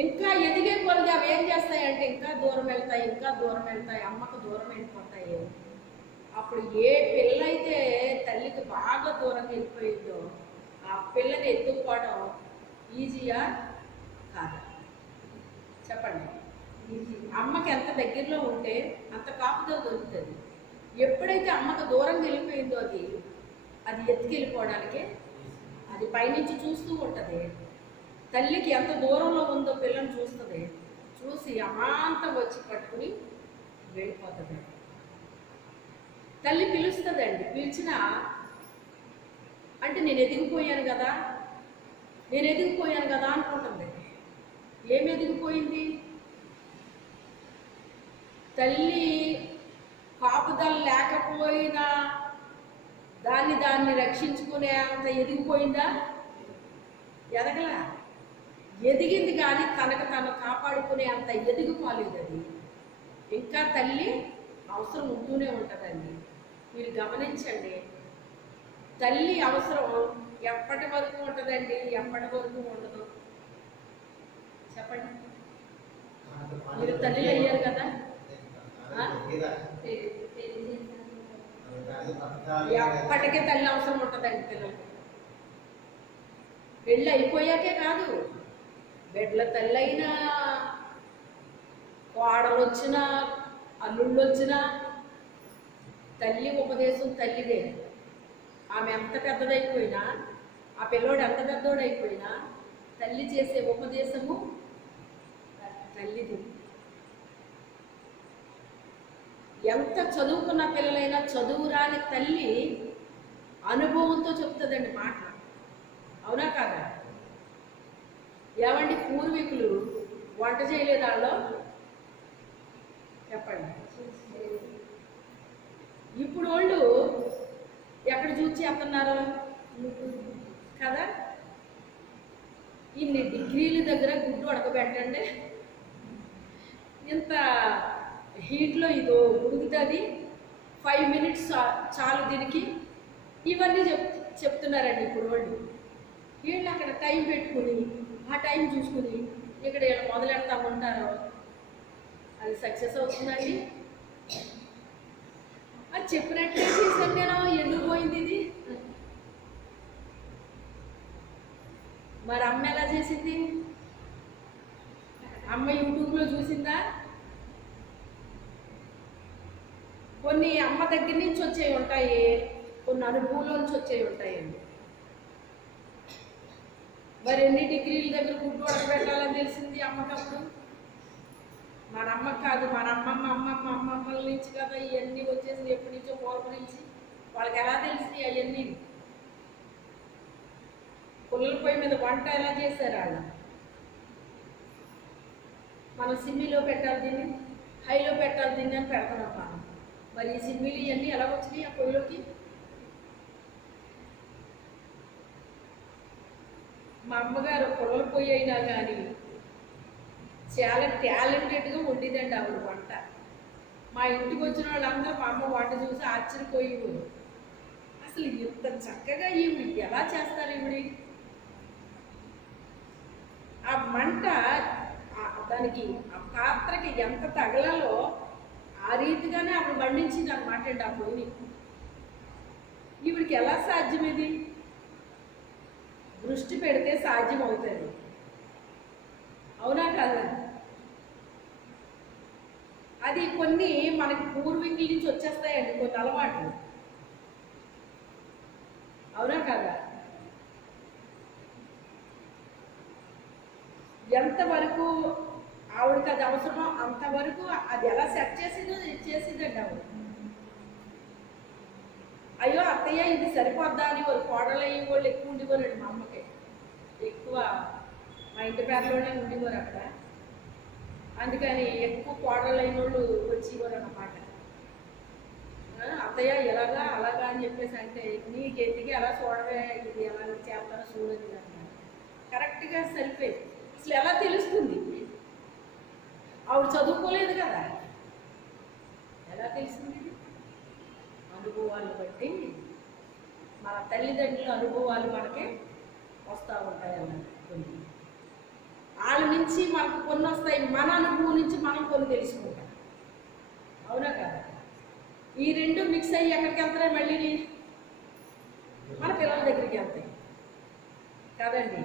ఇంకా ఎదిగే కొలది అవి ఏం చేస్తాయంటే ఇంకా దూరం వెళ్తాయి, ఇంకా దూరం వెళ్తాయి, అమ్మకు దూరం వెళ్ళిపోతాయి. అప్పుడు ఏ పిల్ల అయితే తల్లికి బాగా దూరంగా వెళ్ళిపోయిందో ఆ పిల్లని ఎత్తుకోవడం ఈజీయా కాదా చెప్పండి? అమ్మకి ఎంత దగ్గరలో ఉంటే అంత కాపుదల దొరుకుతుంది. ఎప్పుడైతే అమ్మకు దూరంగా వెళ్ళిపోయిందో అది ఎత్తుకెళ్ళిపోవడానికి అది పైనుంచి చూస్తూ ఉంటుంది. తల్లికి ఎంత దూరంలో ఉందో పిల్లని చూస్తుంది, చూసి అమాంతం వచ్చి పట్టుకుని వెళ్ళిపోతుంది. తల్లి పిలుస్తుందండి, పిలిచినా అంటే నేను ఎదిగిపోయాను కదా అనుకుంటుంది. ఏమి ఎదిగిపోయింది? తల్లి కాపుదల లేకపోయినా దాన్ని రక్షించుకునే అంత ఎదిగిపోయిందా? ఎదగలా. ఎదిగింది కానీ తనకు తను కాపాడుకునే అంత ఎదిగిపోలేదు. అది ఇంకా తల్లి అవసరం ఉంటూనే ఉంటుందండి. మీరు గమనించండి, తల్లి అవసరం ఎప్పటి వరకు ఉంటుందండి, ఎప్పటి వరకు ఉండదు చెప్పండి? మీరు తల్లి అయ్యారు కదా, ఎప్పటికీ తల్లి అవసరం ఉంటుందండి పిల్లలకి. పెళ్ళి అయిపోయాకే కాదు, బిడ్డల తల్లి అయినా, కోడలు వచ్చినా, అల్లుళ్ళు వచ్చినా తల్లి ఉపదేశం తల్లిదే. ఆమె ఎంత పెద్దదైపోయినా, ఆ పిల్లోడు ఎంత పెద్దోడైపోయినా తల్లి చేసే ఉపదేశము తల్లిది. ఎంత చదువుకున్న పిల్లలైనా చదువు రాని తల్లి అనుభవంతో చెప్తుందండి మాట. అవునా కాదా? ఏమండి, పూర్వీకులు వంట చేయలేదు వాళ్ళు చెప్పండి? ఇప్పుడు వాళ్ళు ఎక్కడ చూసి చేస్తున్నారు కదా? ఇన్ని డిగ్రీల దగ్గర గుడ్డు ఉడకబెట్టండి, ఇంత హీట్లో ఇదో ఉడుకుతుంది, 5 minutes చాలు దీనికి, ఇవన్నీ చెప్తున్నారండి ఇప్పుడు వాళ్ళు. వీళ్ళు అక్కడ టైం పెట్టుకుని ఆ టైం చూసుకుని ఇక్కడ వీళ్ళు మొదలెడతా ఉంటారు. అది సక్సెస్ అవుతుందండి? అది చెప్పినట్టే చేశాను నేను, ఎందుకు పోయింది ఇది? మరి అమ్మ ఎలా చేసింది? అమ్మ యూట్యూబ్లో చూసిందా? కొన్ని అమ్మ దగ్గర నుంచి వచ్చేవి ఉంటాయి, కొన్ని అనుభవంలో నుంచి వచ్చేవి ఉంటాయండి. మరి ఎన్ని డిగ్రీల దగ్గర గుడ్డు ఉడకబెట్టాలని తెలిసింది అమ్మకప్పుడు? మన అమ్మకు కాదు, మన అమ్మమ్మల నుంచి కదా ఇవన్నీ వచ్చేసి, ఎప్పటి నుంచో పూర్వం నుంచి. వాళ్ళకి ఎలా తెలిసినాయి అవన్నీ? పుల్లల పొయ్యి మీద వంట ఎలా చేశారు వాళ్ళు? మనం సిమ్మిలో పెట్టాలి దీన్ని, హైలో పెట్టాలి దీన్ని అని పెడుతున్నాం మనం. మరి ఈ సిమ్మిలు ఇవన్నీ ఎలా వచ్చినాయి ఆ పొయ్యిలోకి? మా అమ్మగారు పుల్లల పొయ్యి అయినా కానీ చాలా టాలెంటెడ్గా వండిదండి ఆవిడ వంట. మా ఇంటికి వచ్చిన వాళ్ళందరూ మా అమ్మ వంట చూసి ఆశ్చర్యపోయేవారు. అసలు ఇంత చక్కగా ఈవిడ ఎలా చేస్తారు? ఈవిడ ఆ మంట దానికి ఆ పాత్రకి ఎంత తగలాలో ఆ రీతిగానే ఆవిడ వండించింది అనమాట అండి ఆ పొయ్యిని. ఈవిడికి ఎలా సాధ్యం ఇది? దృష్టి పెడితే సాధ్యం అవుతుంది. అవునా కాదా? అది కొన్ని మనకి పూర్వీకుల నుంచి వచ్చేస్తాయండి కొన్ని అలవాట్లు. అవునా కాదా? ఎంతవరకు ఆవిడకి అది అవసరమో అంతవరకు అది ఎలా సెట్ చేసిందండి ఆవిడ. అయ్యో అత్తయ్య ఇది సరిపోద్దా అని వాళ్ళు కోడలు అయ్యి వాళ్ళు ఎక్కువ ఉండిపోరండి. మా అమ్మకి ఎక్కువ మా ఇంటి పేరులోనే ఉండేవారు అక్కడ. అందుకని ఎక్కువ కోడలు అయిన వాళ్ళు వచ్చేవారు అన్నమాట. అత్తయ్య ఎలాగా అలాగా అని చెప్పేసి అంటే నీకు ఎత్తికి ఎలా చూడవే, ఇది ఎలా చేస్తారో చూడదు అన్నమాట. కరెక్ట్గా సరిపోయింది. అసలు ఎలా తెలుస్తుంది? ఆవిడ చదువుకోలేదు కదా, ఎలా తెలిసింది? అనుభవాలు బట్టి, మన తల్లిదండ్రుల అనుభవాలు మనకి వస్తూ ఉంటాయి అన్నమాట. కొన్ని వాళ్ళ నుంచి మనకు కొన్ని వస్తాయి, మన అనుభవం నుంచి మనం కొన్ని తెలుసుకుంటాం. అవునా కదా? ఈ రెండు మిక్స్ అయ్యి ఎక్కడికి వెళ్తాయి? మళ్ళీ మన పిల్లల దగ్గరికి వెళ్తాయి కదండి.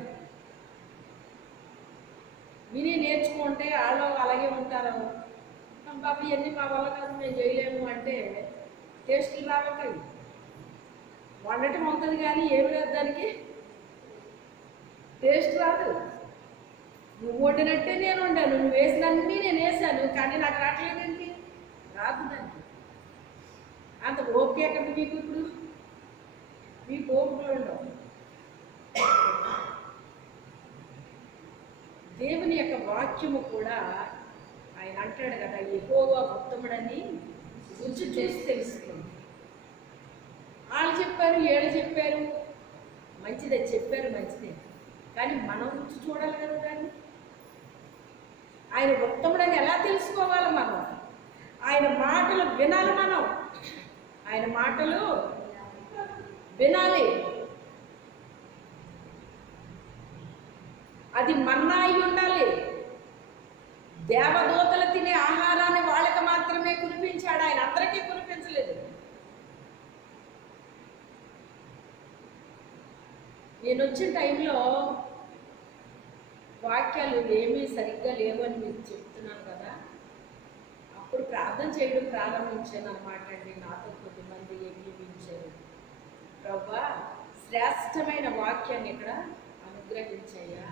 విని నేర్చుకుంటే వాళ్ళు అలాగే ఉంటారు. బాబు ఇవన్నీ మా వల్ల కాదు, మేము చేయలేము అంటే టేస్ట్లు రావట్లేదు. వండటం అవుతుంది కానీ ఏమి లేదు, దానికి టేస్ట్ రాదు. నువ్వు వండినట్టే నేను వండాను, నువ్వు వేసినన్నీ నేను వేసాను, కానీ నాకు రావట్లేదండి, రాదు దానికి. అంత ఓపిక ఎక్కడికి మీకు? ఇప్పుడు మీకు ఓపికలు ఉండవు. దేవుని యొక్క వాక్యము కూడా ఆయన అంటాడు కదా, యెహోవా ఉత్తముడని రుచి చూసి తెలుసుకోండి. వాళ్ళు చెప్పారు, ఏళ్ళు చెప్పారు, మంచిదే చెప్పారు, మంచిదే, కానీ మనం రుచి చూడాలి కదా దాన్ని. ఆయన ఉత్తముడని ఎలా తెలుసుకోవాలి? మనం ఆయన మాటలు వినాలి, మనం ఆయన మాటలు వినాలి. అది మన్నా అయి ఉండాలి. దేవదూతలు తినే ఆహారాన్ని వాళ్ళకి మాత్రమే కురిపించాడు ఆయన, అందరికీ కురిపించలేదు. నేను వచ్చిన టైంలో వాక్యాలు ఏమీ సరిగ్గా లేవు అని మీకు చెప్తున్నాను కదా, అప్పుడు ప్రార్థన చేయడం ప్రారంభించాను అన్నమాట అండి. నాతో కొద్దిమంది ఏకీవించారు. ప్రభువా, శ్రేష్టమైన వాక్యాన్ని ఇక్కడ అనుగ్రహించయ్యా,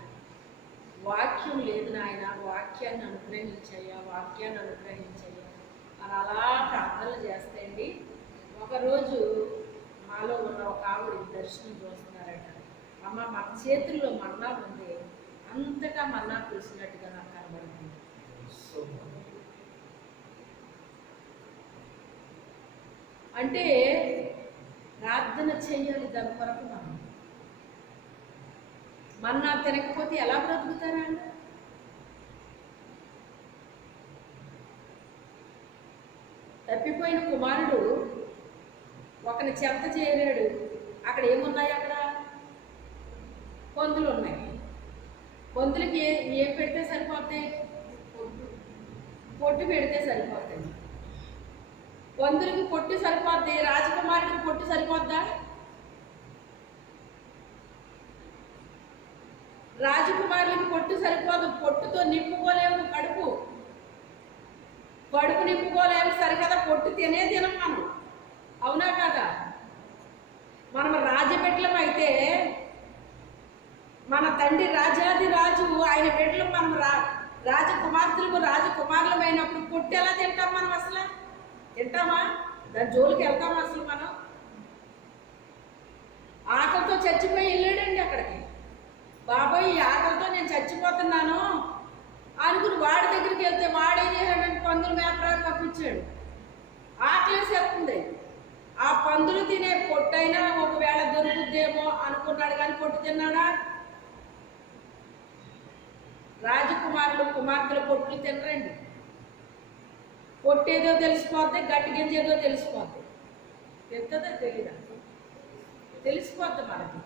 వాక్యం లేదు నాయన, వాక్యాన్ని అనుగ్రహించయ్యా, వాక్యాన్ని అనుగ్రహించయ్యా అని అలా ప్రార్థనలు చేస్తాయండి. ఒకరోజు మాలో ఉన్న ఒక ఆవిడ దర్శనం చూస్తున్నారట. అమ్మ, మన చేతుల్లో మన్నా ఉంది, అంతటా మన్నా కురిసినట్టుగా నాకు కనబడుతుంది. అంటే ప్రార్థన చేయాలి దాని కొరకు. మనం మన్నా తినకపోతే ఎలా బ్రతుకుతారా అండి? తప్పిపోయిన కుమారుడు ఒకని చెంత చేరాడు. అక్కడ ఏమున్నాయి? అక్కడ పందులు ఉన్నాయి. పందులకి ఏం పెడితే సరిపోతాయి? పొట్టు పెడితే సరిపోతాయి. పందులకి పొట్టు సరిపోద్ది, రాజకుమారుడికి పొట్టు సరిపోద్దా? రాజకుమారులకి పొట్టు సరిపోదు, పొట్టుతో నింపుకోలేము కడుపు, కడుపు నింపుకోలేము సరికదా, పొట్టు తినం మనం. అవునా కదా? మనం రాజబిడ్డలం అయితే, మన తండ్రి రాజాది రాజు, ఆయన బిడ్డలు మనం రాజకుమార్తెలకు రాజకుమారులమైనప్పుడు పొట్టు ఎలా తింటాం మనం? అసలు తింటామా? దాని జోలికి వెళ్తామా అసలు మనం? ఆకలితో చచ్చిపోయి వెళ్ళాడండి అక్కడికి. బాబాయ్, ఈ ఆకలితో నేను చచ్చిపోతున్నాను అనుకుని వాడి దగ్గరికి వెళ్తే వాడేం చేశాడంటే పందులు మేపరాకు పంపించాడు. ఆకలేసేస్తుంది. ఆ పందులు తినే పొట్టైనా ఒకవేళ దొరుకుద్దేమో అనుకున్నాడు, కానీ పొట్టు తిన్నాడా? రాజకుమారులు కుమార్తెల పొట్లు తినరండి. పొట్టేదో తెలిసిపోద్ది, గట్టి గింజేదో తెలిసిపోద్ది. తింటుందో తెలీదా? తెలిసిపోద్ది మనకి.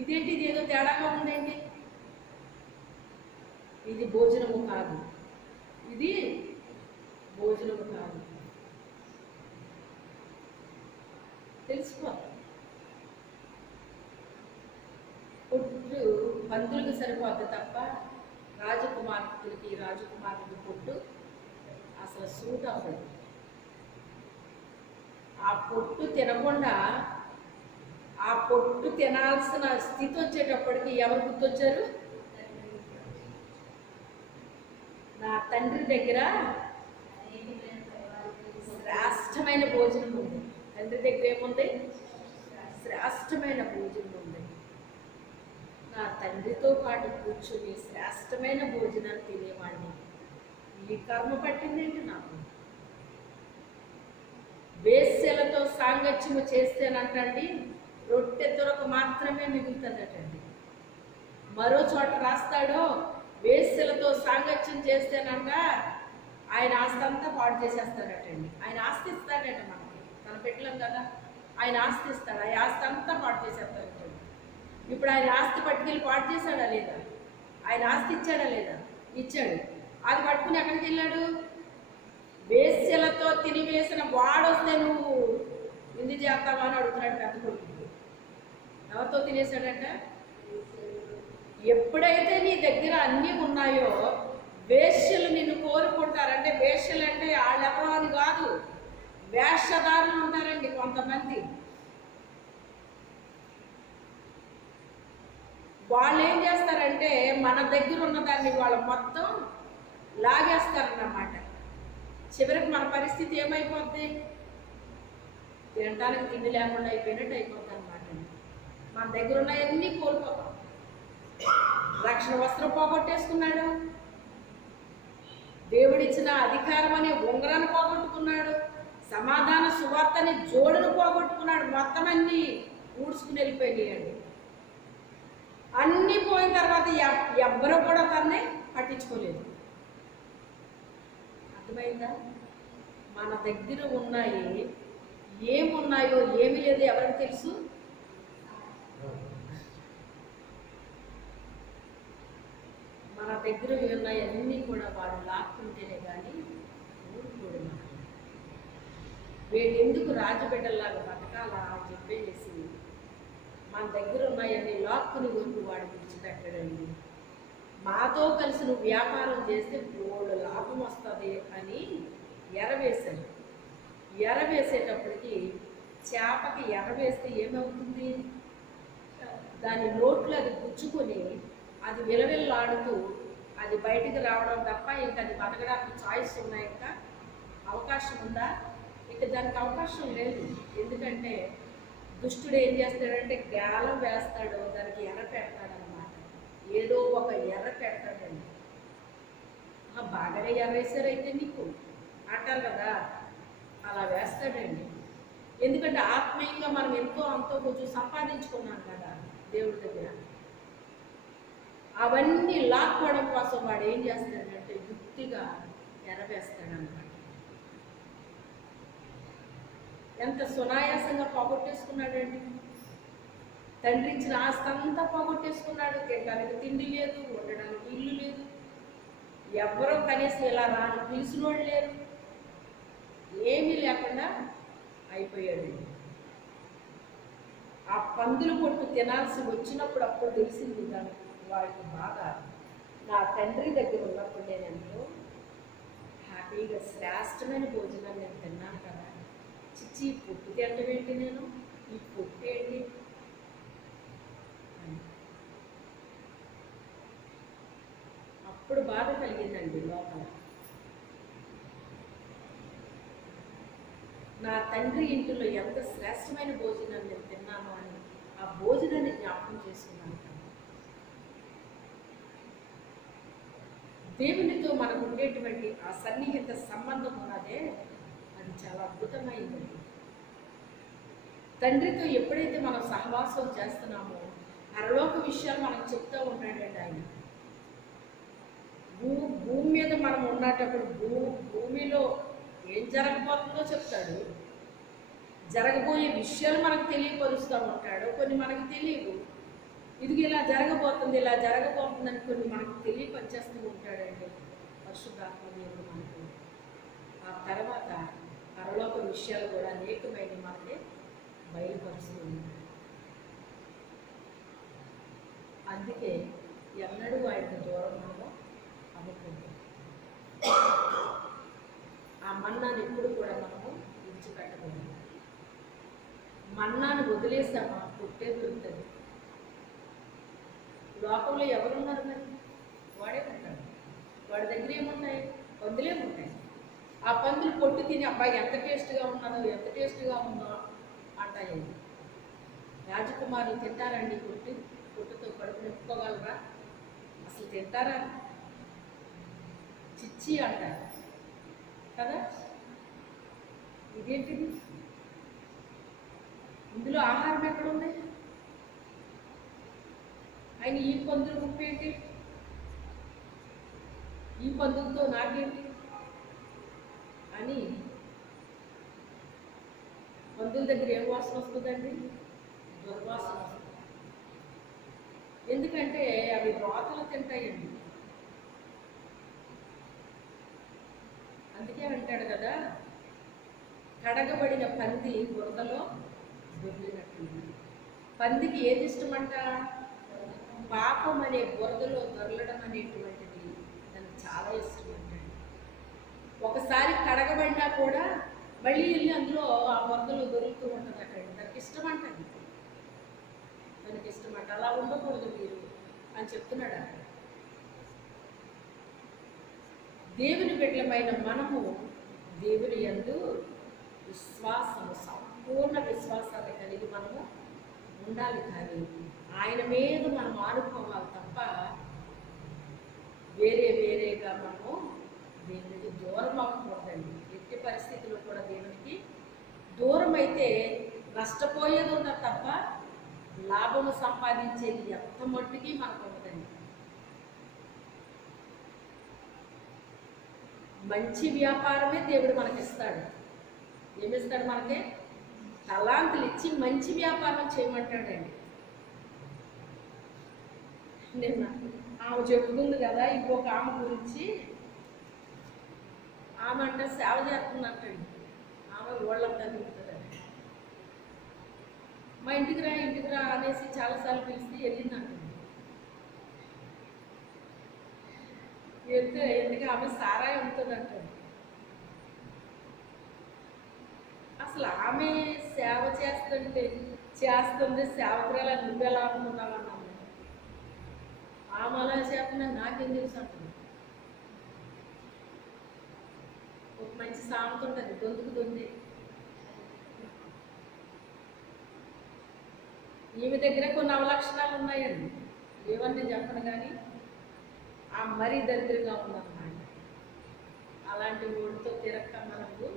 ఇదేంటి, ఇది ఏదో తేడాగా ఉందేంటి? ఇది భోజనము కాదు, ఇది భోజనము కాదు, తెలిసిపోద్ది. పొట్టు పందులకు సరిపోద్ది తప్ప రాజకుమార్తెలకి రాజకుమారులకి పొట్టు అసలు సూట్ అవ్వదు. ఆ పొట్టు తినకుండా ఆ పొట్టు తినాల్సిన స్థితి వచ్చేటప్పటికి ఎవరు గుర్తొచ్చారు? నా తండ్రి దగ్గర శ్రేష్టమైన భోజనం ఉంది. తండ్రి దగ్గర ఏముంది? శ్రేష్టమైన భోజనం ఉంది. నా తండ్రితో పాటు కూర్చొని శ్రేష్టమైన భోజనాన్ని తినేవాడిని. ఈ కర్మ పట్టిందేంటి నాకు? వేశ్యలతో సాంగత్యము చేస్తేనంటండి రొట్టె దొరక మాత్రమే మిగులుతుందటండి. మరో చోట రాస్తాడో, వేశ్యలతో సాంగత్యం చేస్తేనంట ఆయన ఆస్తి అంతా పాడు చేసేస్తాడటండి. ఆయన ఆస్తి ఇస్తాడట మనకి, తన పెట్టలేం కదా, ఆయన ఆస్తి ఇస్తాడు. ఆ ఆస్తి అంతా పాడు చేసేస్తాడటండి. ఇప్పుడు ఆయన ఆస్తి పట్టుకెళ్ళి పాడు చేశాడా లేదా? ఆయన ఆస్తి ఇచ్చాడా లేదా? ఇచ్చాడు. అది పట్టుకుని ఎక్కడికి వెళ్ళాడు? వేశ్యలతో తినివేసిన వాడొస్తే నువ్వు విందు చేస్తావా అని అడుగుతున్నాడు పెద్ద కొడుకు. ఎవరితో తినేశాడంట? ఎప్పుడైతే నీ దగ్గర అన్నీ ఉన్నాయో వేశ్యలు నిన్ను కోరుకుంటారంటే, వేశ్యలు అంటే వాళ్ళెవరో అని కాదు, వేషధారులు ఉంటారండి కొంతమంది. వాళ్ళు ఏం చేస్తారంటే మన దగ్గర ఉన్నదాన్ని వాళ్ళు మొత్తం లాగేస్తారన్నమాట. చివరికి మన పరిస్థితి ఏమైపోద్ది? తినడానికి తిండి లేకుండా అయిపోయినట్టు అయిపోద్ది అనమాట. మన దగ్గర ఉన్నాయన్నీ కోల్పోతాం. రక్షణ వస్త్రం పోగొట్టేసుకున్నాడు, దేవుడిచ్చిన అధికారం అనే ఉంగరాన్ని పోగొట్టుకున్నాడు, సమాధాన సువార్తని జోడును పోగొట్టుకున్నాడు. మొత్తం అన్నీ ఊడ్చుకుని వెళ్ళిపోయాయండి. అన్నీ పోయిన తర్వాత ఎవ్వరూ కూడా తన్నే పట్టించుకోలేదు. అర్థమైందా? మన దగ్గర ఉన్నాయి, ఏమున్నాయో ఏమీ లేదు ఎవరికి తెలుసు? మన దగ్గర ఉన్నాయి అన్నీ కూడా వాడు లాక్కుంటేనే కానీ ఊరుకోడు. వీడు ఎందుకు రాజబిడ్డల్లాగా బతకాలా అని చెప్పేసి మన దగ్గర ఉన్నాయన్నీ లాక్కుని ఊరికి వాడు విడిచిపెట్టడండి. మాతో కలిసి నువ్వు వ్యాపారం చేస్తే బోళ్ళు లాభం వస్తుంది అని ఎరవేశాడు. ఎరవేసేటప్పటికి చేపకి ఎరవేస్తే ఏమవుతుంది? దాని నోట్లో అది గుచ్చుకొని అది విలవిల్లాడుతూ అది బయటికి రావడం తప్ప ఇంకా అది బతకడానికి చాయిస్ ఉన్నాయి, ఇంకా అవకాశం ఉందా? ఇక దానికి అవకాశం లేదు. ఎందుకంటే దుష్టుడు ఏం చేస్తాడంటే గాలం వేస్తాడు, దానికి ఎర్ర పెడతాడనమాట. ఏదో ఒక ఎర్ర పెడతాడండి. బాగానే ఎర్ర వేసారైతే నీకు అంటారు కదా, అలా వేస్తాడండి. ఎందుకంటే ఆత్మీయంగా మనం ఎంతో అంతో కొంచెం సంపాదించుకున్నాం కదా దేవుడి దగ్గర. అవన్నీ లాక్కోవడం కోసం వాడు ఏం చేస్తాడంటే యుక్తిగా ఎరవేస్తాడనమాట. ఎంత సునాయాసంగా పోగొట్టేసుకున్నాడండి. తండ్రి ఇచ్చిన ఆస్తి అంతా పోగొట్టేసుకున్నాడు. తినడానికి తిండి లేదు, ఉండడానికి ఇల్లు లేదు, ఎవరో కనీసం ఇలా రాను పిలిచినోళ్ళు లేరు, ఏమీ లేకుండా అయిపోయాడు. ఆ పందులు పొట్టు తినాల్సి వచ్చినప్పుడు అప్పుడు తెలిసింది దానికి వాడికి బాగా. నా తండ్రి దగ్గర ఉన్నప్పుడు నేను ఎంతో హ్యాపీగా శ్రేష్టమైన భోజనాన్ని నేను తిన్నాను కదా, చిచ్చి పొట్టు తినటం ఏంటి, నేను ఈ పొట్టు ఏంటి అప్పుడు బాధ కలిగిందండి లోపల. నా తండ్రి ఇంటిలో ఎంత శ్రేష్టమైన భోజనాన్ని నేను తిన్నాను అని ఆ భోజనాన్ని జ్ఞాపకం చేసుకున్నాను. దేవునితో మనకు ఉండేటువంటి ఆ సన్నిహిత సంబంధం ఉన్నదే అది చాలా అద్భుతమైంది. తండ్రితో ఎప్పుడైతే మనం సహవాసం చేస్తున్నామో పరలోక విషయాలు మనకు చెప్తూ ఉంటాడండి ఆయన. భూమి మీద మనం ఉన్నప్పుడు భూమిలో ఏం జరగబోతుందో చెప్తాడు, జరగబోయే విషయాలు మనకు తెలియపరుస్తూ ఉంటాడు. కొన్ని మనకు తెలియవు, ఇది ఇలా జరగబోతుంది ఇలా జరగబోతుందని కొన్ని మనకు తెలియపరిచేస్తూ ఉంటాడండి పరిశుద్ధాత్మ దేవుడు మనకు. ఆ తర్వాత పరలోక విషయాలు కూడా అనేకమైన మనకి బయలుపరుస్తూ ఉంటాడు. అందుకే ఎన్నడూ ఆయన దూరం మనము అవ్వకూడదు. ఆ మన్నాను ఎప్పుడు కూడా మనము విడిచిపెట్టకూడదు. మన్నాను వదిలేసామా పుట్టే దొరుకుతుంది. లోకంలో ఎవరున్నారు మరి? వాడే ఉంటాడు. వాడి దగ్గర ఏముంటాయి? పందులే ఉంటాయి. ఆ పందులు పొట్టు తిని అబ్బాయి ఎంత టేస్ట్గా ఉన్నదో ఎంత టేస్ట్గా ఉందో అంటాయి. రాజకుమారులు తింటారండి పొట్టుతో కడుపు నింపుకోగలరా? అసలు తింటారా? చిచ్చి అంటారు కదా. ఇదేంటిది? ఇందులో ఆహారం ఎక్కడుంది? ఆయన ఈ పందులు ముప్పు ఏంటి, ఈ పందులతో నాకేంటి అని పందుల దగ్గర ఏం వాసన వస్తుందండి? దుర్వాసన వస్తుంది. ఎందుకంటే అవి అవి రోతలు తింటాయండి. అందుకే అంటాడు కదా, కడగబడిన పంది బురదలో దొర్లినట్టుంది. పందికి ఏది ఇష్టమంట? పాపం అనే బురదలో దొరలడం అనేటువంటిది దానికి చాలా ఇష్టం అంటాడు. ఒకసారి కడగబడినా కూడా మళ్ళీ వెళ్ళి అందులో ఆ బురదలో దొరుకుతూ ఉంటుంది అక్కడ. దానికి ఇష్టం అంటది, దానికి ఇష్టం అంట. అలా ఉండకూడదు మీరు అని చెప్తున్నాడు అక్కడ. దేవుని బిడ్డలమైన మనము దేవుని యందు విశ్వాసము, సంపూర్ణ విశ్వాసాన్ని కలిగి మనము ఉండాలి. కానీ ఆయన మీద మనం ఆనుకోవాలి తప్ప వేరేగా మనము దేవునికి దూరం అవ్వకూడదండి. ఎట్టి పరిస్థితుల్లో కూడా దేవునికి దూరం అయితే నష్టపోయేది ఉన్నది తప్ప లాభము సంపాదించేది ఎంత మట్టుకి మనకు ఉండదండి. మంచి వ్యాపారమే దేవుడు మనకిస్తాడు. ఏమిస్తాడు మనకి? తలాంతులు ఇచ్చి మంచి వ్యాపారం చేయమంటాడండి. నిన్న ఆమె చెప్పుకుంది కదా ఇంకొక ఆమె గురించి. ఆమె అంటే సేవ చేస్తుందంటండి. ఆమె ఓళ్ళంతా తిరుగుతుందండి. మా ఇంటికి రా అనేసి చాలాసార్లు పిలిస్తే వెళ్ళిందంటండి. ఎందుకు ఆమె సారాయి ఉంటుందంటండి. అసలు ఆమె సేవ చేస్తుంది సేవకురాలు నువ్వెలా అనుకున్నావన్నాను. ఆమె అలా చేస్తున్నా నాకేం తెలుసు అంటుంది. ఒక మంచి సామెత ఉంటుంది, దొందుకు దొంది. ఈమె దగ్గర కొన్ని అవలక్షణాలు ఉన్నాయండి, ఏమని నేను చెప్పను కానీ ఆ మరీ దరిద్రంగా ఉందన్నమాట. అలాంటి ఓడితో తిరక్క మనకు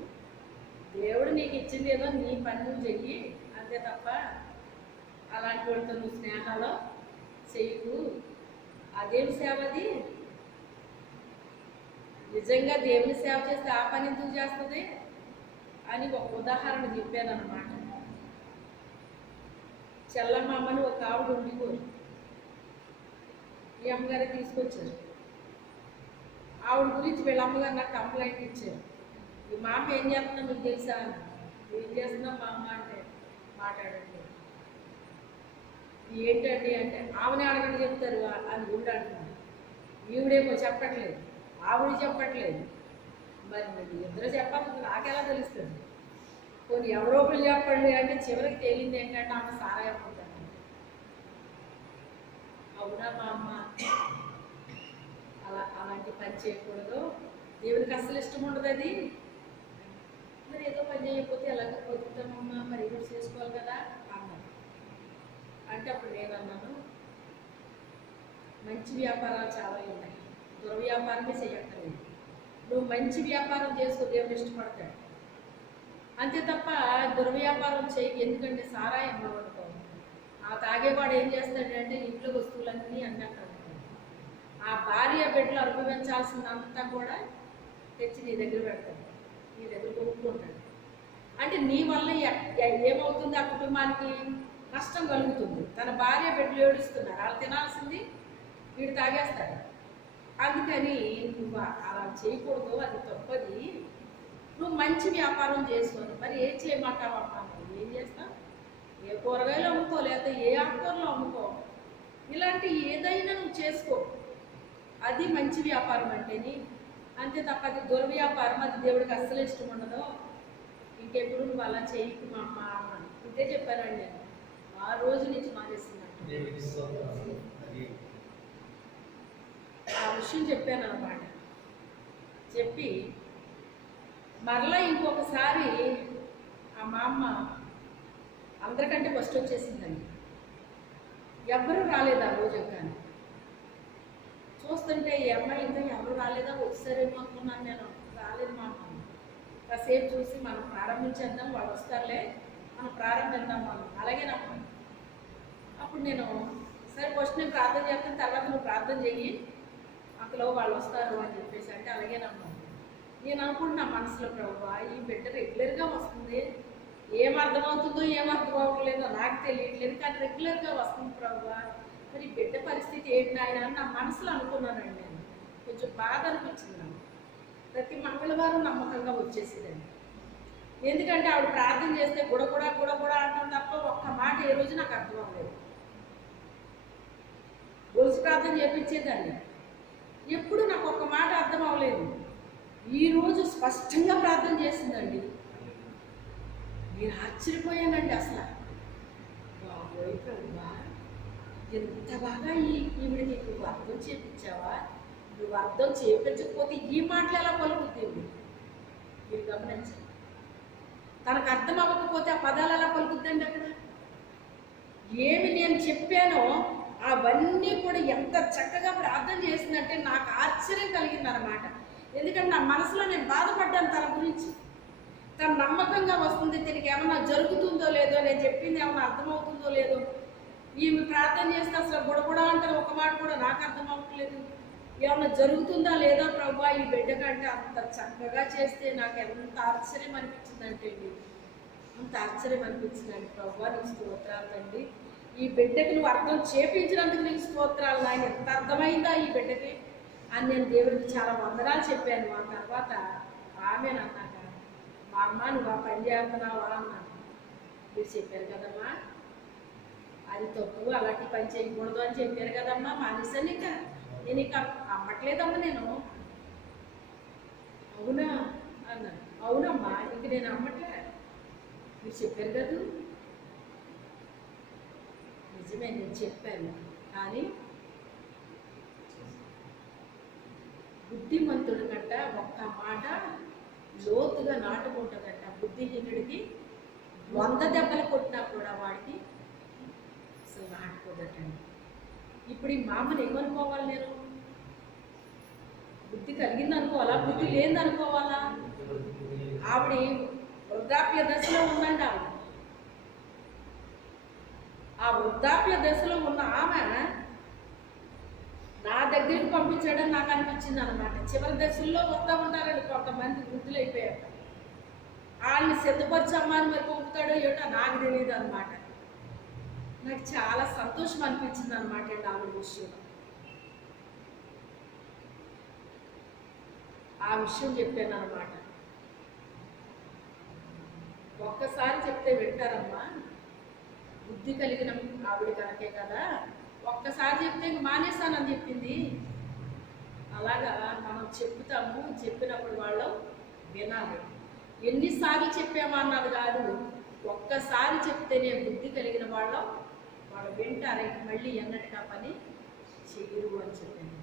దేవుడు నీకు ఇచ్చింది ఏదో నీ పని నువ్వు చెయ్యి అంతే తప్ప అలాంటి వాడితో నువ్వు స్నేహాలు చెయ్యకు. అదేం సేవ అది? నిజంగా దేవుని సేవ చేస్తే ఆ పని ఎందుకు చేస్తుంది అని ఒక ఉదాహరణ చెప్పాను అన్నమాట. చెల్లమ్మ అమ్మని ఒక ఆవిడ ఉండిపోరు, ఈ అమ్మగారే తీసుకొచ్చారు. ఆవిడ గురించి వీళ్ళ అమ్మగారు నాకు కంప్లైంట్ ఇచ్చారు. ఈ మా అమ్మ ఏం చేస్తున్నా మీకు తెలుసా? ఏం చేస్తున్నా మా అమ్మ అంటే మాట్లాడండి. ఏంటండి అంటే ఆమెనే అడగండి చెప్తారు అని గుండె అంటున్నాడు. ఈవిడేమో చెప్పట్లేదు, ఆవిడ చెప్పట్లేదు. మరి ఇద్దరు చెప్పాలి, నాకెలా తెలుస్తుంది? కొన్ని ఎవరో ఒకరు చెప్పండి అంటే చివరికి తేలింది ఏంటంటే ఆమె సారా చెప్పుకుంటాను. అవునా మా అమ్మ? అలాంటి పని చేయకూడదు, దేవునికి అస్సలు ఇష్టం ఉండదు అది. మరి ఏదో పని చేయకపోతే ఎలాగ పొద్దుతామమ్మా, మరి ఏదో చేసుకోవాలి కదా అన్నాను. అంటే అప్పుడు నేను అన్నాను, మంచి వ్యాపారాలు చాలా ఉన్నాయి, దుర్వ్యాపారమే చేయక్కర్లేదు. నువ్వు మంచి వ్యాపారం చేసుకో, దేవుడు ఇష్టపడతాడు అంతే తప్ప దుర్వ్యాపారం చేయకు. ఎందుకంటే సారాయి అమ్మవాడుకో, ఆ తాగేవాడు ఏం చేస్తాడంటే ఇంట్లో వస్తువులన్నీ అన్నట్టు ఆ భార్య బిడ్డలు అనుభవించాల్సిందంతా కూడా తెచ్చి నీ దగ్గర పెడతాడు, నీ దగ్గర కొనుక్కుంటాడు. అంటే నీ వల్ల ఏమవుతుంది? ఆ కుటుంబానికి నష్టం కలుగుతుంది. తన భార్య బిడ్డలు ఏడుస్తున్నారు, వాళ్ళు తినాల్సింది వీడు తాగేస్తాడు. అందుకని నువ్వు అలా చేయకూడదు, అది తప్పది. నువ్వు మంచి వ్యాపారం చేసుకొని మరి ఏం చేయమంటావమ్మా? ఏం చేస్తావు? ఏ కూరగాయలు అమ్ముకో, లేకపోతే ఏ ఆకుకూరలు అమ్ముకో, ఇలాంటి ఏదైనా నువ్వు చేసుకో, అది మంచి వ్యాపారం అంటేని. అంతే తప్ప అది దుర్వ్యాపారం, అది దేవుడికి అస్సలు ఇష్టం ఉండదు. ఇంకెప్పుడు నువ్వు అలా చేయకు మా అమ్మ అన్నాను. ఇంతే చెప్పానండి నేను. ఆ రోజు నుంచి మానేసిందంట. ఆ విషయం చెప్పాను అన్నమాట. చెప్పి మరలా ఇంకొకసారి ఆ మా అమ్మ అందరికంటే ఫస్ట్ వచ్చేసిందండి. ఎవ్వరూ రాలేదు ఆ రోజు. కానీ చూస్తుంటే ఈ అమ్మాయి ఇంకా ఎవరు రాలేదా, వచ్చారేమో అనుకున్నాను నేను. రాలేదు మా అమ్మ. కాసేపు చూసి మనం ప్రారంభించేద్దాం, వాళ్ళు వస్తారులే, మనం ప్రారంభిద్దాం వాళ్ళు. అలాగేనమ్మా. అప్పుడు నేను సరే ఫస్ట్ నేను ప్రార్థన చేస్తాను, తర్వాత నువ్వు ప్రార్థన చెయ్యి, అంతలో వాళ్ళు వస్తారు అని చెప్పేసి అంటే అలాగేనమ్మా. నేను అనుకుంటున్నా మనసులో, ప్రభువా ఈ బిడ్డ రెగ్యులర్గా వస్తుంది, ఏం అర్థమవుతుందో ఏం అర్థం అవ్వట్లేదో నాకు తెలియట్లేదు, కానీ రెగ్యులర్గా వస్తుంది ప్రభువా, మరి బిడ్డ పరిస్థితి ఏంటి ఆయన అని నా మనసులో అనుకున్నానండి. నేను కొంచెం బాధ అనిపించింది నాకు. ప్రతి మంగళవారం నమ్మకంగా వచ్చేసేదండి. ఎందుకంటే ఆవిడ ప్రార్థన చేస్తే గుడగుడ గుడగుడ అంటాం తప్ప ఒక్క మాట ఏ రోజు నాకు అర్థం అవ్వలేదు. గొలుసు ప్రార్థన చేపించేదాన్ని, ఎప్పుడు నాకు ఒక్క మాట అర్థం అవ్వలేదు. ఈరోజు స్పష్టంగా ప్రార్థన చేసిందండి. నేను ఆశ్చర్యపోయానండి అసలు. బాబోయ్ ప్రభువా, ఎంత బాగా ఈవిడికి నువ్వు అర్థం చేయించావా? నువ్వు అర్థం చేయించకపోతే ఈ మాటలు ఎలా పలుకుతుంది? మీరు గమనించండి. తనకు అర్థం అవ్వకపోతే ఆ పదాలు ఎలా పలుకుద్దండి అక్కడ? ఏమి నేను చెప్పానో అవన్నీ కూడా ఎంత చక్కగా ప్రార్థన చేసిందంటే నాకు ఆశ్చర్యం కలిగింది అన్నమాట. ఎందుకంటే నా మనసులో నేను బాధపడ్డాను తన గురించి. తను నమ్మకంగా వస్తుంది, తిరిగి ఏమన్నా జరుగుతుందో లేదో, నేను చెప్పింది ఏమన్నా అర్థమవుతుందో లేదో. ఈమె ప్రార్థన చేస్తే అసలు బుడబుడా అంటారు, ఒక మాట కూడా నాకు అర్థం అవ్వట్లేదు. ఏమన్నా జరుగుతుందా లేదా ప్రభా ఈ బిడ్డకంటే? అంత చక్కగా చేస్తే నాకు ఎంత ఆశ్చర్యం అనిపించిందంటే అండి, అంత ఆశ్చర్యం అనిపించిందండి. ప్రభా నీకు స్తోత్రాలు అండి, ఈ బిడ్డకి నువ్వు అర్థం చేపించినందుకు నీకు స్తోత్రాలు. ఆయన ఎంత అర్థమైందా ఈ బిడ్డకి అని నేను దేవుడికి చాలా వందనాలు చెప్పాను. ఆ తర్వాత ఆమె అన్నాక, మా అమ్మ నువ్వు ఆ పని చేస్తున్నావా అన్నాను. మీరు చెప్పారు కదమ్మా అది తప్పు, అలాంటి పని చేయకూడదు అని చెప్పారు కదమ్మా, మానేసాను ఇక నేను ఇక అమ్మట్లేదమ్మా నేను. అవునా అన్నాను. అవునమ్మా ఇంక నేను అమ్మట్లే, మీరు చెప్పారు కదా. నిజమే నేను చెప్పాను, కానీ బుద్ధిమంతుడి కంట ఒక్క మాట లోతుగా నాటుకుంటుందంట. బుద్ధిహీనుడికి 100 దెబ్బలు కొట్టినా కూడా వాడికి అసలు నాటుకోదటండి. ఇప్పుడు ఈ మామని ఏమనుకోవాలి? నేను బుద్ధి కలిగింది అనుకోవాలా, బుద్ధి లేని అనుకోవాలా? ఆవిడ వృద్ధాప్య దశలో ఉందండి. ఆవిడ ఆ వృద్ధాప్య దశలో ఉన్న ఆమె నా దగ్గరికి పంపించాడని నాకు అనిపించింది అనమాట. చివరి దశల్లో వస్తూ ఉంటారండి కొంతమంది వృద్ధులు అయిపోయాక, వాళ్ళని సిద్ధపరచమ్మా అని మరి పంపుతాడో ఏటో నాకు తెలియదు అనమాట. నాకు చాలా సంతోషం అనిపించింది అనమాట అండి ఆవిడ విషయం. ఆ విషయం చెప్పాను అనమాట. ఒక్కసారి చెప్తే వింటారమ్మా, బుద్ధి కలిగిన ఆవిడ కనుకే కదా, ఒక్కసారి చెప్తే మానేసానని చెప్పింది. అలాగా మనం చెప్తాము, చెప్పినప్పుడు వాళ్ళు వినాలి. ఎన్నిసార్లు చెప్పామన్నది కాదు, ఒక్కసారి చెప్తేనే బుద్ధి కలిగిన వాళ్ళు వింటారు, మళ్ళీ ఎన్నటికా పని చెయ్యరు అని చెప్పింది.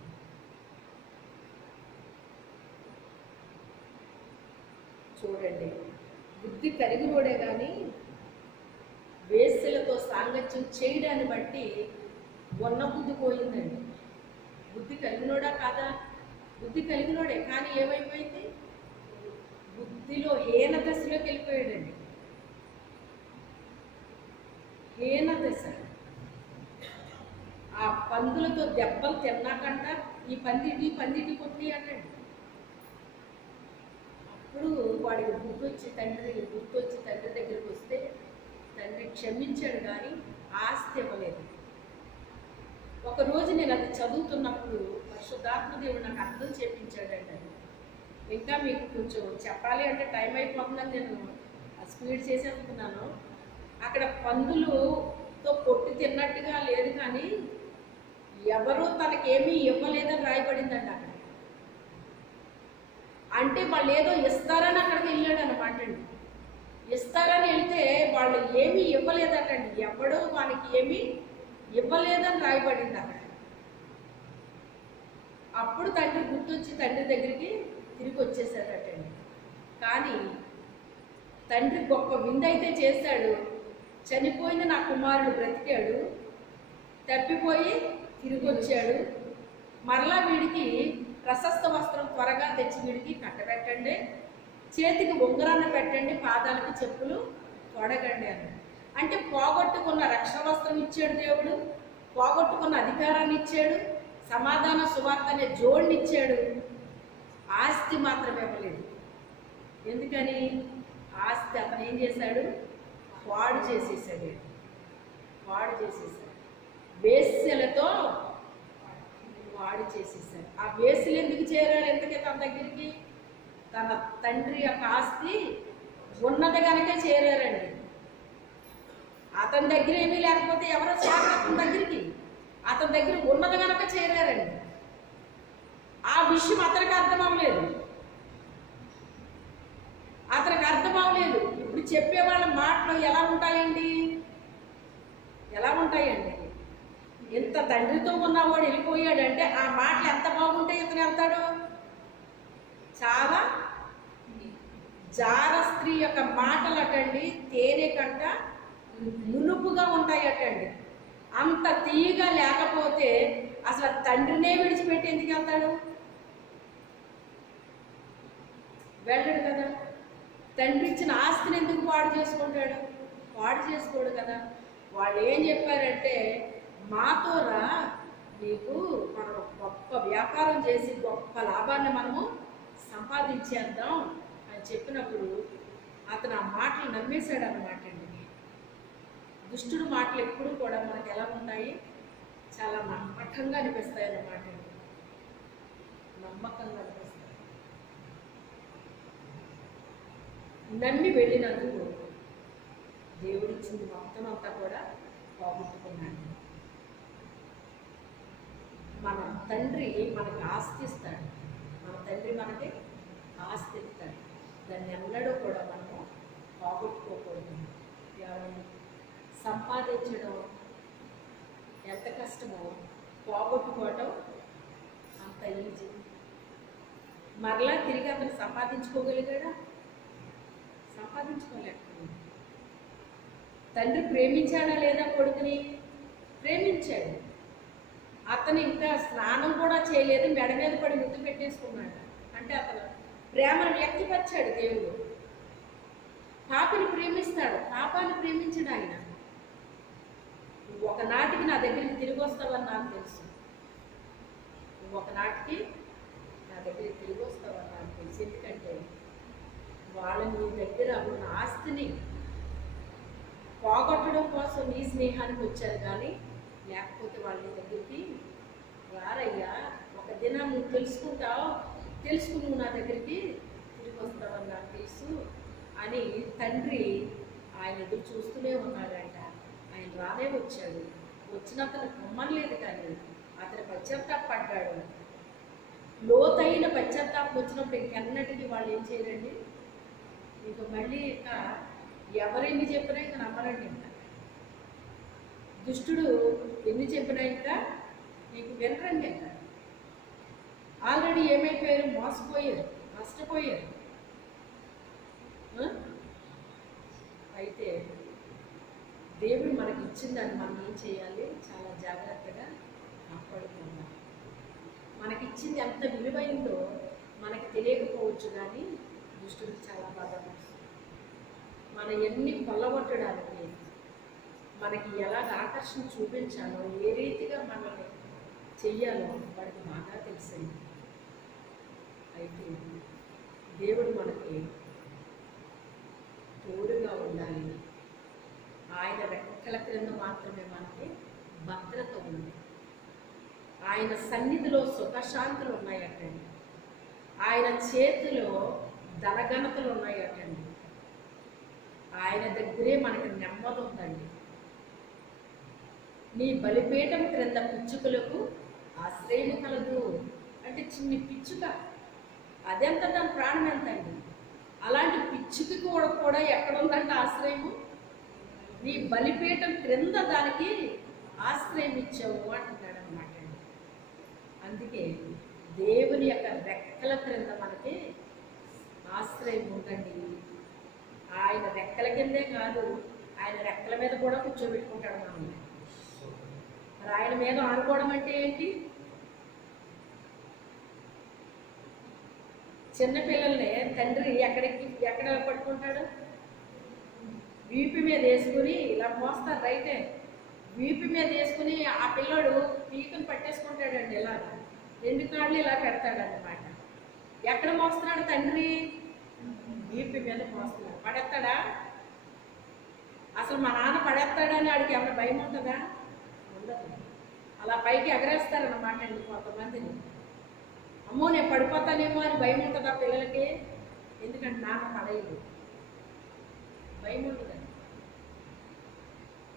చూడండి, బుద్ధి కలిగినోడే కానీ వేశ్యలతో సాంగత్యం చేయడాన్ని బట్టి ఉన్న బుద్ధి పోయిందండి. బుద్ధి కలిగినోడా కాదా? బుద్ధి కలిగినోడే, కానీ ఏమైపోయింది? బుద్ధిలో హీన దశలోకి వెళ్ళిపోయాడండి. హీన దశ. ఆ పందులతో దెబ్బలు తిన్నాకంట ఈ పందిటి కొట్టి అంటండి. అప్పుడు వాడికి గుర్తొచ్చి తండ్రి దగ్గరికి వస్తే తండ్రి క్షమించాడు కానీ ఆస్తి ఇవ్వలేదు. ఒకరోజు నేను అది చదువుతున్నప్పుడు పరిశుద్ధాత్మ దేవుడు నాకు అర్థం చేపించాడండి. అది ఇంకా మీకు కొంచెం చెప్పాలి అంటే టైం అయిపోతుందని నేను స్పీడ్ చేసేస్తున్నాను. అక్కడ పందులతో పొట్టి తిన్నట్టుగా లేదు, కానీ ఎవరూ తనకేమీ ఇవ్వలేదని రాయబడిందండి అక్కడ. అంటే వాళ్ళు ఏదో ఇస్తారని అక్కడికి వెళ్ళాడు అనమాట అండి. ఇస్తారని వెళ్తే వాళ్ళు ఏమీ ఇవ్వలేదటండి. ఎవడో వానికి ఏమీ ఇవ్వలేదని రాయబడింది అక్కడ. అప్పుడు తండ్రి గుర్తొచ్చి తండ్రి దగ్గరికి తిరిగి వచ్చేసాడటండి. కానీ తండ్రి గొప్ప విందైతే చేశాడు. చనిపోయిన నా కుమారుడు బ్రతికాడు, తప్పిపోయి తిరిగి వచ్చాడు. మరలా వీడికి ప్రశస్త వస్త్రం త్వరగా తెచ్చి వీడికి కట్టబెట్టండి, చేతికి ఉంగరాన్ని పెట్టండి, పాదాలకు చెప్పులు తొడగండి అని. అంటే పోగొట్టుకున్న రక్షణ వస్త్రం ఇచ్చాడు దేవుడు, పోగొట్టుకున్న అధికారాన్ని ఇచ్చాడు, సమాధాన సువార్త అనే జోడిని ఇచ్చాడు. ఆస్తి మాత్రం ఇవ్వలేదు. ఎందుకని? ఆస్తి అతను ఏం చేశాడు? పాడు చేసేసాడు. వేశ్యలతో ఆ వేసులు ఎందుకు చేరాడు ఇంతకీ తన దగ్గరికి? తన తండ్రి యొక్క ఆస్తి ఉన్నది కనుక చేరారండి. అతని దగ్గర ఏమీ లేకపోతే ఎవరో చేరారు అతని దగ్గరికి. అతని దగ్గర ఉన్నది కనుక చేరారండి. ఆ విషయం అతనికి అర్థం అవ్వలేదు. ఇప్పుడు చెప్పేవాళ్ళ మాటలు ఎలా ఉంటాయండి? ఇంత తండ్రితో ఉన్నవాడు వెళ్ళిపోయాడంటే ఆ మాటలు ఎంత బాగుంటాయి. ఇతను వెళ్తాడు. చాలా జార స్త్రీ యొక్క మాటలు అటండి తేనె కంట నునుపుగా ఉంటాయటండి. అంత తీయగా లేకపోతే అసలు తండ్రినే విడిచిపెట్టి ఎందుకు వెళ్తాడు? వెళ్ళడు కదా. తండ్రి ఇచ్చిన ఆస్తిని ఎందుకు పాడు చేసుకుంటాడు? పాడు చేసుకోడు కదా. వాళ్ళు ఏం చెప్పారంటే, మాతో రా, నీకు మనం గొప్ప వ్యాపారం చేసి గొప్ప లాభాన్ని మనము సంపాదించేద్దాం అని చెప్పినప్పుడు అతను ఆ మాటలు నమ్మేశాడు అన్నమాట అండి. దుష్టుడు మాటలు ఎప్పుడు కూడా మనకు ఎలా ఉంటాయి? చాలా నమ్మకంగా అనిపిస్తాయి అన్నమాట అండి. నమ్మకంగా అనిపిస్తాయి. నమ్మి వెళ్ళినందుకు దేవుడిచ్చింది మొత్తం అంతా కూడా పోగొట్టుకున్నాడు. మన తండ్రి మనకి ఆస్తి ఇస్తాడు. మన తండ్రి మనకి ఆస్తి ఇస్తాడు. దాన్ని ఎన్నడూ కూడా మనము పోగొట్టుకోకూడదు. సంపాదించడం ఎంత కష్టమో పోగొట్టుకోవటం అంత ఈజీ. మరలా తిరిగి అతను సంపాదించుకోగలిగాడా? సంపాదించుకోలేకపోయింది. తండ్రి ప్రేమించాడా లేదా కొడుకుని? ప్రేమించాడు. అతను ఇంకా స్నానం కూడా చేయలేదు, మెడ మీద పడి ముద్దు పెట్టేసుకున్నాడు. అంటే అతను ప్రేమను వ్యక్తపరిచాడు దేవుడు. పాపిని ప్రేమిస్తాడు, పాపాన్ని ప్రేమించడు ఆయన. ఒకనాటికి నా దగ్గరికి తిరిగి వస్తావని నాకు తెలుసు. ఒకనాటికి నా దగ్గరికి తిరిగి వస్తావని నాకు తెలుసు. ఎందుకంటే వాళ్ళు నీ దగ్గర ఉన్న ఆస్తిని పోగొట్టడం కోసం నీ స్నేహానికి వచ్చారు, కానీ లేకపోతే వాళ్ళ దగ్గరికి రారయ్యా. ఒక దినం నువ్వు తెలుసుకుని నువ్వు నా దగ్గరికి తిరిగి వస్తావని నాకు తెలుసు అని తండ్రి ఆయన ఎదురు చూస్తూనే ఉన్నాడంట. ఆయన రానే వచ్చాడు. వచ్చిన అతను పొమ్మలేదు, కానీ అతను పశ్చాత్తాపడ్డాడు. లోతైన పశ్చాత్తాపం వచ్చినప్పుడు ఇంకెన్నటికీ వాళ్ళు ఏం చేయరండి? ఇంకా మళ్ళీ ఇంకా ఎవరెన్ని చెప్పినా ఇంకా నమ్మరండి. ఇంకా దుష్టుడు ఎన్ని చెప్పినా ఇంకా నీకు వినరండి. ఇంకా ఆల్రెడీ ఏమైపోయారు? మోసపోయారు, నష్టపోయారు. అయితే దేవుడు మనకి ఇచ్చిందని మనం ఏం చేయాలి? చాలా జాగ్రత్తగా కాపాడుకోవాలి. మనకిచ్చింది ఎంత విలువైందో మనకి తెలియకపోవచ్చు, కానీ దుష్టుడికి చాలా బాగా తెలుసు. మన ఎన్ని కొల్లగొట్టడానికి మనకి ఎలాగ ఆకర్షణ చూపించాలో, ఏ రీతిగా మనల్ని చెయ్యాలో వాడికి బాగా తెలిసింది. అయితే దేవుడు మనకి తోడుగా ఉండాలి. ఆయన రెక్కల క్రింద మాత్రమే మనకి భద్రత ఉంది. ఆయన సన్నిధిలో సుఖశాంతులు ఉన్నాయటండి. ఆయన చేతిలో ధనఘనతలు ఉన్నాయటండి. ఆయన దగ్గరే మనకి నెమ్మది ఉందండి. నీ బలిపీఠం క్రింద పిచ్చుకలకు ఆశ్రయం కలదు. అంటే చిన్ని పిచ్చుక, అదెంత, దాని ప్రాణం ఎంతండి. అలాంటి పిచ్చుకి కూడా ఎక్కడ ఉందంటే ఆశ్రయము? నీ బలిపీఠం క్రింద దానికి ఆశ్రయం ఇచ్చావు అంటున్నాడు అన్నమాట. అందుకే దేవుని యొక్క రెక్కల క్రింద మనకి ఆశ్రయం ఉందండి. ఆయన రెక్కల కిందే కాదు, ఆయన రెక్కల మీద కూడా కూర్చోబెట్టుకుంటాడు మనల్ని. మరి ఆయన మీద ఆడుకోవడం అంటే ఏంటి? చిన్నపిల్లల్ని తండ్రి ఎక్కడ పట్టుకుంటాడు? వీపు మీద వేసుకుని ఇలా మోస్తారు. రైటే, వీపు మీద వేసుకుని ఆ పిల్లోడు పీకను పట్టేసుకుంటాడండి. ఇలాగా రెండు కాళ్ళు ఇలా పెడతాడన్నమాట. ఎక్కడ మోస్తున్నాడు తండ్రి? వీపు మీద మోస్తున్నాడు. పడేస్తాడా? అసలు మా నాన్న పడేస్తాడని వాడికి ఏమైనా భయం ఉంటుందా? ఉండదు. అలా పైకి ఎగరేస్తారన్నమాట అండి కొంతమందిని. అమ్మో నేను పడిపోతానేమో అని భయం ఉంటుందా పిల్లలకి? ఎందుకంటే నాన్న పడేయదు, భయం ఉంటుందండి.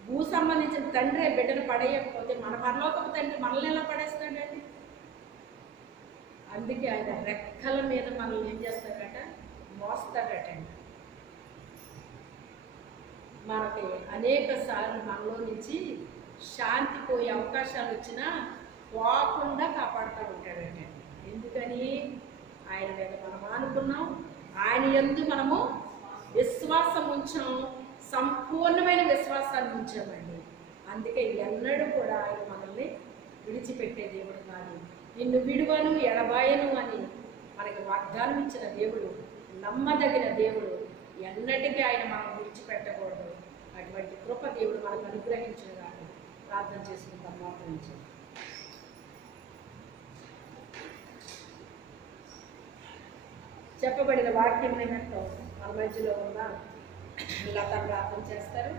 భూ సంబంధించిన తండ్రి బిడ్డను పడేయకపోతే మన పరలోకపు తండ్రి మనల్ని ఎలా పడేస్తాడండి? అందుకే ఆయన రెక్కల మీద మనల్ని ఏం చేస్తాడట? మోస్తాడటండి. మనకి అనేక సార్లు మనలో నుంచి శాంతి పోయే అవకాశాలు వచ్చినా పోకుండా కాపాడుతూ ఉంటాడండి. ఎందుకని? ఆయన మీద మనం ఆనుకున్నాం, ఆయన యందు మనము విశ్వాసం ఉంచాం, సంపూర్ణమైన విశ్వాసాన్ని ఉంచామండి. అందుకే ఎన్నడూ కూడా ఆయన మనల్ని విడిచిపెట్టే దేవుడు కాదు. నిన్ను విడువను ఎడబాయను అని మనకి వాగ్దానం ఇచ్చిన దేవుడు, నమ్మదగిన దేవుడు. ఎన్నటికీ ఆయన మనం విడిచిపెట్టకూడదు. అటువంటి కృప దేవుడు మనకు అనుగ్రహించిన కానీ ప్రార్థన చేసుకుంటాం. మాకు నుంచి చెప్పబడిన వాక్యం నిమిత్తం మన మధ్యలో ఉన్న లత ప్రార్థన చేస్తారు.